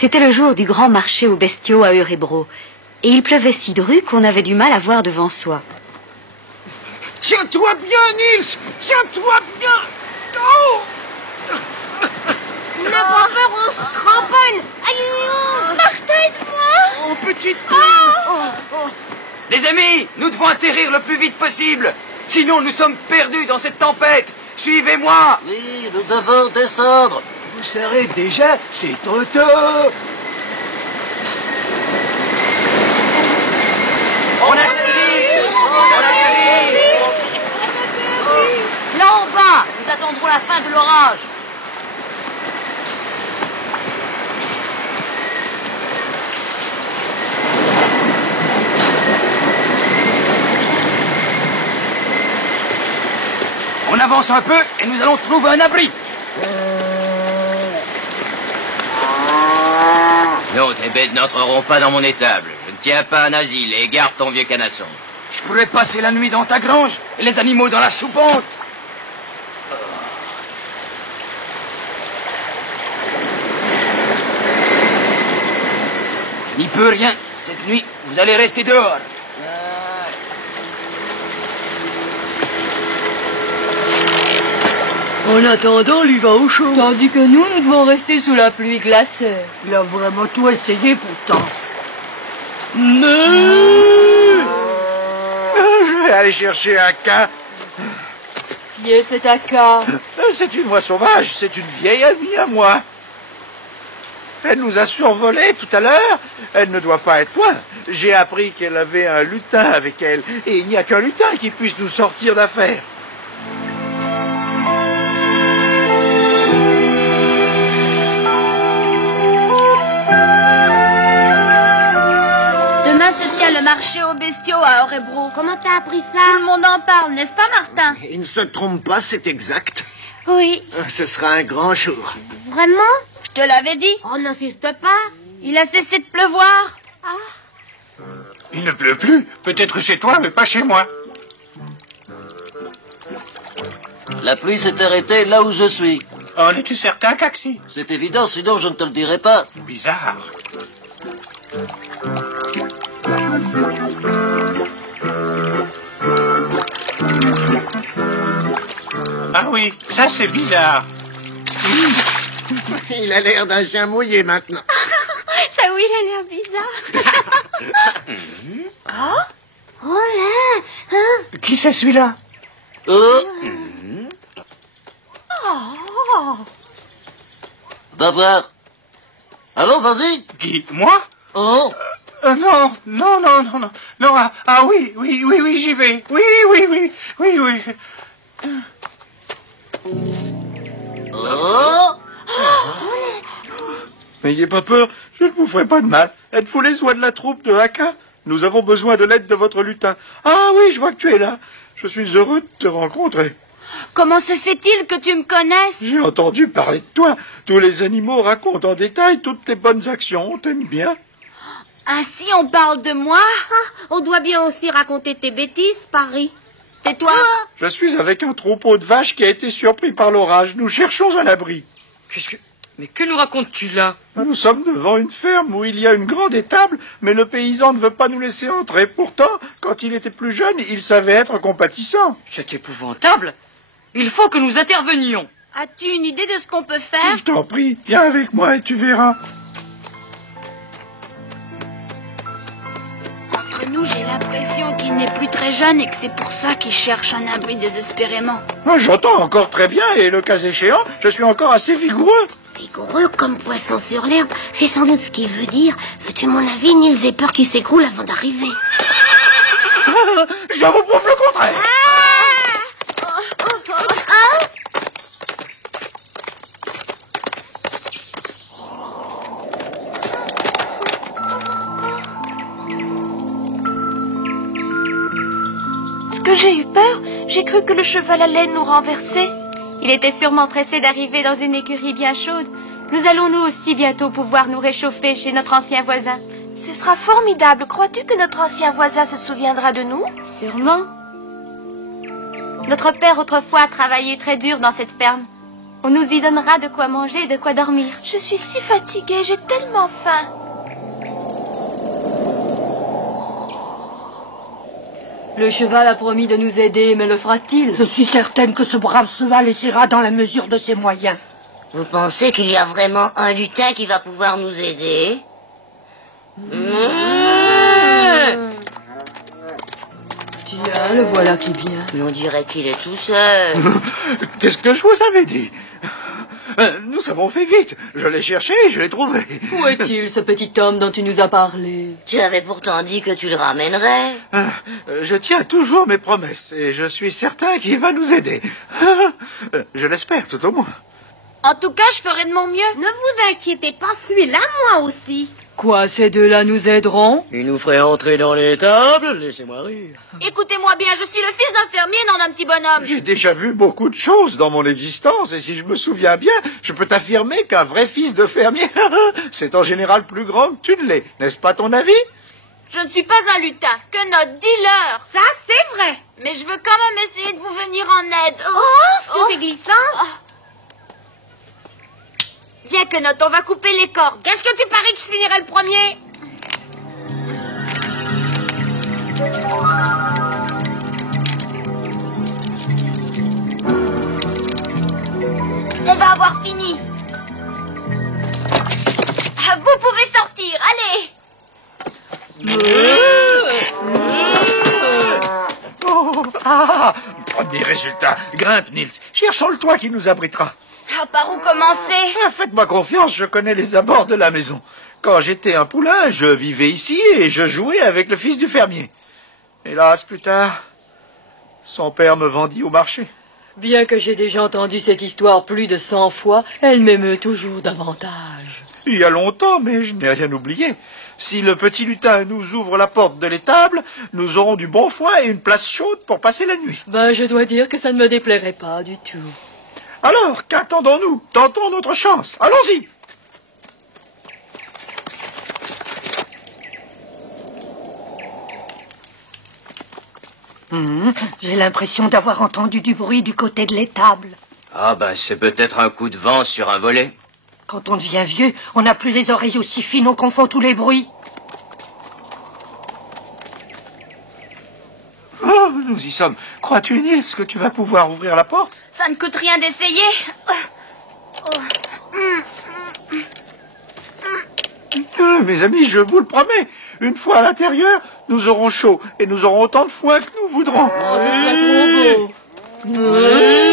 C'était le jour du grand marché aux bestiaux à Örebro. Et il pleuvait si dru qu'on avait du mal à voir devant soi. Tiens-toi bien, Nils! Tiens-toi bien! Oh! N'aie pas peur, on se cramponne! Aïe! Martha, aide-moi! Oh, petite... Les amis, nous devons atterrir le plus vite possible. Sinon, nous sommes perdus dans cette tempête. Suivez-moi. Oui, nous devons descendre. Vous serez déjà, c'est trop tôt. On atterrit. Là en bas, nous attendrons la fin de l'orage. On avance un peu et nous allons trouver un abri. Non, tes bêtes n'entreront pas dans mon étable. Je ne tiens pas un asile et garde ton vieux canasson. Je pourrais passer la nuit dans ta grange et les animaux dans la soupente. Je n'y peux rien. Cette nuit, vous allez rester dehors. En attendant, lui va au chaud. Tandis que nous devons rester sous la pluie glacée. Il a vraiment tout essayé pourtant. Je vais aller chercher un cas. Qui est cet Aka? C'est une oie sauvage, c'est une vieille amie à moi. Elle nous a survolés tout à l'heure. Elle ne doit pas être loin. J'ai appris qu'elle avait un lutin avec elle. Et il n'y a qu'un lutin qui puisse nous sortir d'affaire. Demain se tient le marché aux bestiaux à Örebro. Comment t'as appris ça? Tout le monde en parle, n'est-ce pas, Martin? Il ne se trompe pas, c'est exact. Oui. Ce sera un grand jour. Vraiment? Je te l'avais dit. Oh, n'insiste pas. Il a cessé de pleuvoir. Il ne pleut plus. Peut-être chez toi, mais pas chez moi. La pluie s'est arrêtée là où je suis. En es-tu certain, Caxi? C'est évident, sinon je ne te le dirai pas. Bizarre. Ah oui, ça c'est bizarre. Il a l'air d'un chien mouillé maintenant. Ça oui, il a l'air bizarre. Oh là. Qui c'est celui-là? Va voir. Allons, vas-y. Qui? Moi? Oh. Non, non, non, non, non. Non, oui, oui, oui, oui, j'y vais. Oui, oui, oui, oui, oui. Oh. N'ayez pas peur, je ne vous ferai pas de mal. Êtes-vous les oies de la troupe de Haka? Nous avons besoin de l'aide de votre lutin. Ah oui, je vois que tu es là. Je suis heureux de te rencontrer. Comment se fait-il que tu me connaisses? J'ai entendu parler de toi. Tous les animaux racontent en détail toutes tes bonnes actions. On t'aime bien. Ainsi on parle de moi? On doit bien aussi raconter tes bêtises, Paris. C'est toi? Je suis avec un troupeau de vaches qui a été surpris par l'orage. Nous cherchons un abri. Mais que nous racontes-tu là? Nous sommes devant une ferme où il y a une grande étable, mais le paysan ne veut pas nous laisser entrer. Pourtant, quand il était plus jeune, il savait être compatissant. C'est épouvantable. Il faut que nous intervenions. As-tu une idée de ce qu'on peut faire? Je t'en prie, viens avec moi et tu verras. Entre nous, j'ai l'impression qu'il n'est plus très jeune et que c'est pour ça qu'il cherche un abri désespérément. Moi, j'entends encore très bien et le cas échéant, je suis encore assez vigoureux. Vigoureux comme poisson sur l'herbe, c'est sans doute ce qu'il veut dire. Veux-tu mon avis? Nils ait peur qu'il s'écroule avant d'arriver. Je vous prouve le contraire. Que j'ai eu peur, j'ai cru que le cheval allait nous renverser. Il était sûrement pressé d'arriver dans une écurie bien chaude. Nous allons nous aussi bientôt pouvoir nous réchauffer chez notre ancien voisin. Ce sera formidable. Crois-tu que notre ancien voisin se souviendra de nous? Sûrement. Notre père autrefois a travaillé très dur dans cette ferme. On nous y donnera de quoi manger et de quoi dormir. Je suis si fatiguée, j'ai tellement faim. Le cheval a promis de nous aider, mais le fera-t-il? Je suis certaine que ce brave cheval essaiera dans la mesure de ses moyens. Vous pensez qu'il y a vraiment un lutin qui va pouvoir nous aider? Tiens, le voilà qui vient. On dirait qu'il est tout seul. Qu'est-ce que je vous avais dit? Nous avons fait vite. Je l'ai cherché, je l'ai trouvé. Où est-il, ce petit homme dont tu nous as parlé? Tu avais pourtant dit que tu le ramènerais. Je tiens toujours mes promesses et je suis certain qu'il va nous aider. Je l'espère, tout au moins. En tout cas, je ferai de mon mieux. Ne vous inquiétez pas, celui-là, moi aussi. Quoi, ces deux-là nous aideront? Ils nous feraient entrer dans l'étable, laissez-moi rire. Écoutez-moi bien, je suis le fils d'un fermier, non d'un petit bonhomme. J'ai déjà vu beaucoup de choses dans mon existence et si je me souviens bien, je peux t'affirmer qu'un vrai fils de fermier, c'est en général plus grand que tu ne l'es. N'est-ce pas ton avis? Je ne suis pas un lutin, que notre dealer. Ça, c'est vrai. Mais je veux quand même essayer de vous venir en aide. C'est glissant. Viens, Quenotte, on va couper les cordes. Qu'est-ce que tu paries que je finirai le premier? On va avoir fini. Vous pouvez sortir, allez. Premier résultat. Grimpe, Nils. Cherchons le toit qui nous abritera. Par où commencer? Faites-moi confiance, je connais les abords de la maison. Quand j'étais un poulain, je vivais ici et je jouais avec le fils du fermier. Hélas, plus tard, son père me vendit au marché. Bien que j'ai déjà entendu cette histoire plus de 100 fois, elle m'émeut toujours davantage. Il y a longtemps, mais je n'ai rien oublié. Si le petit lutin nous ouvre la porte de l'étable, nous aurons du bon foin et une place chaude pour passer la nuit. Ben, je dois dire que ça ne me déplairait pas du tout. Alors, qu'attendons-nous? Tentons notre chance. Allons-y. J'ai l'impression d'avoir entendu du bruit du côté de l'étable. Ah ben, c'est peut-être un coup de vent sur un volet. Quand on devient vieux, on n'a plus les oreilles aussi fines, on confond tous les bruits. Oh, nous y sommes. Crois-tu, Nils, que tu vas pouvoir ouvrir la porte? Ça ne coûte rien d'essayer. Mes amis, je vous le promets, une fois à l'intérieur, nous aurons chaud et nous aurons autant de foin que nous voudrons. Oh, ce serait trop beau.